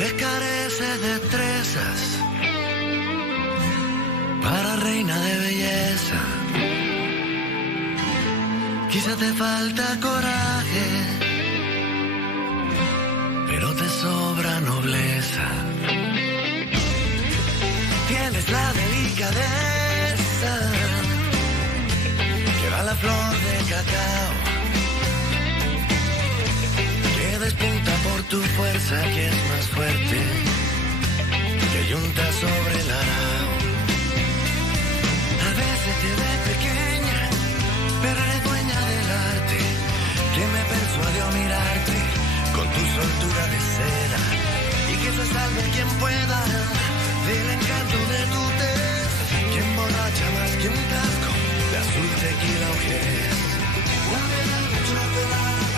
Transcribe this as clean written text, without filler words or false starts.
me carece de destrezas para reina de belleza. Quizá te falta coraje, pero te sobra nobleza. Tienes la delicadeza que da la flor de cacao, que despunta por tu fuerza, que es más fuerte que yunta sobre el arao. A veces te ves pequeña, pero eres dueña del arte, que me persuadió a mirarte con tu soltura de seda, y que se salve quien pueda del encanto de tu tez, que emborracha más que un casco de azul, tequila o jerez. La verdad, chocolate.